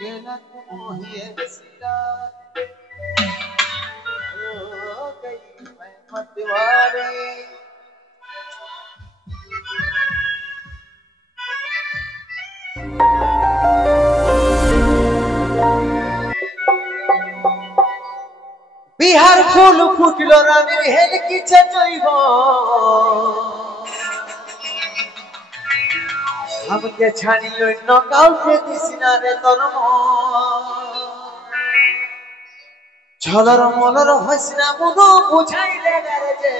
केला मोहे सिरात हो गई मैं मतवारी बिहार फूल फुटलो रानीर हेल किछे जइब हमके छाड़ी অন্য কাউকে দিছি না রে তোর ছলর মলর হইসনা মনো বুঝাইলে রে যে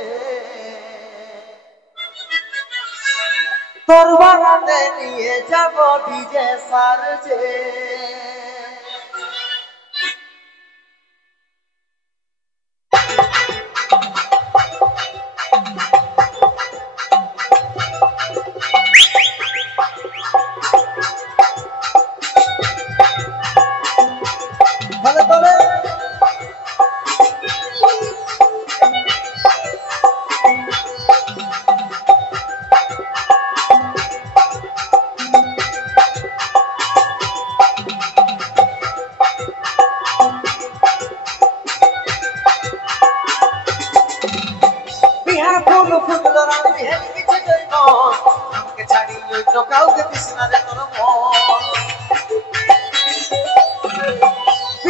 তোর বারাতে নিয়ে যাব ডিজে সার যে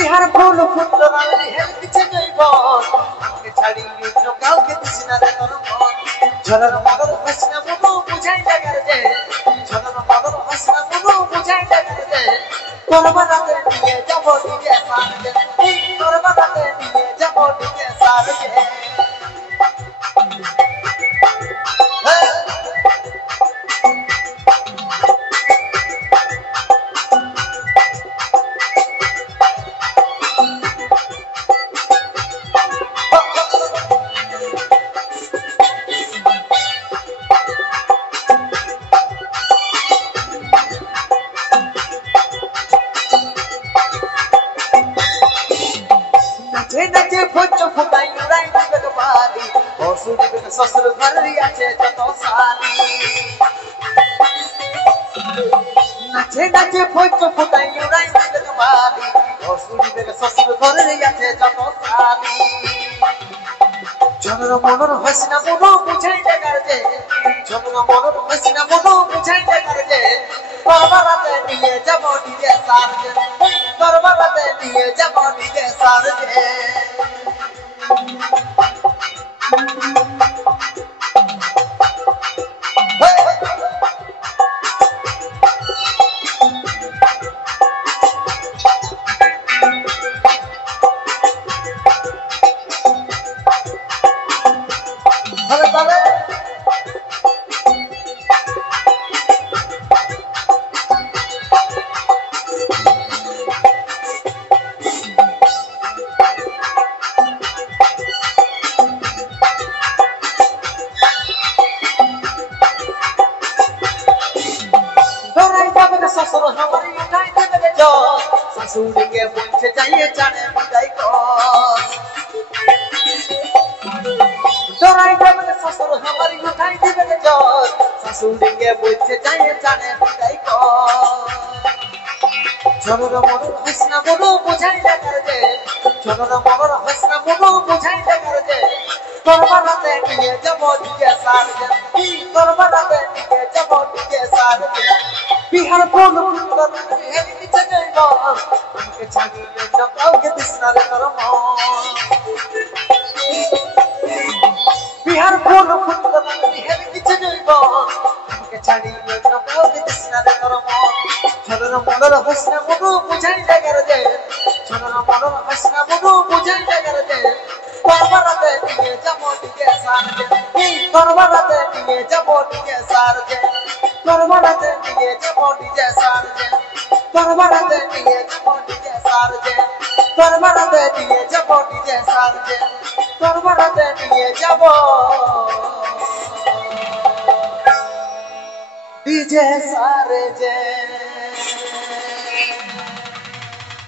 बिहार फूल फुटलो रानी हेल किछे जइब हमके छाड़ी অন্য কাউকে দিছি না রে তোর ছলর মলর হইসনা মনো বুঝাই জাগার যে ছলর মলর হইসনা মনো বুঝাই জাগার যে তোর বারাতে নিয়ে যাব ডিজে সার যে তোর বারাতে নিয়ে যাব ডিজে সার যে ससुर घर आछे जत सारी नाचे नाचे फोटो फुटाई उड़ाई दिल बारी ससुर बेग ससुर घर आछे जत सारी जनर मनर हसना मनो बुझाई जागार जे जनर मनर हसना मनो बुझाई जागार जे परबाराते निये যাব ডিজে সার যে परबाराते निये যাব ডিজে सार जे ससुर हमारी उठाई देवे जो ससुर के पूछे चाहिए जाने विदाई को डराई देवे ससुर हमारी उठाई देवे जो ससुर के पूछे चाहिए जाने विदाई को छलर मनर हसना मनो बुझाई जागार जे छलर मनर हसना मनो बुझाई जागार जे তোর বারাতে নিয়ে যাব ডিজে সার যে তোর বারাতে নিয়ে যাব ডিজে সার যে बिहार फूल फुटलो रानी हेल किछे जइब हमके छाड़ी অন্য কাউকে দিছি না রে তোর बिहार फूल फुटलो रानी हेल किछे जइब हमके छाड़ी অন্য কাউকে দিছি না রে তোর ছলর মলর হইসনা মনো বুঝাই জাগার যে ছলর মলর হইসনা মনো বুঝাই জাগার যে परबाराते निये যাব ডিজে সার যে परबाराते निये যাব ডিজে সার যে परबाराते निये যাব ডিজে सार जे परबाराते निये যাব ডিজে सार जे परबाराते निये যাব ডিজে सार जे परबाराते निये যাব ডিজে सार जे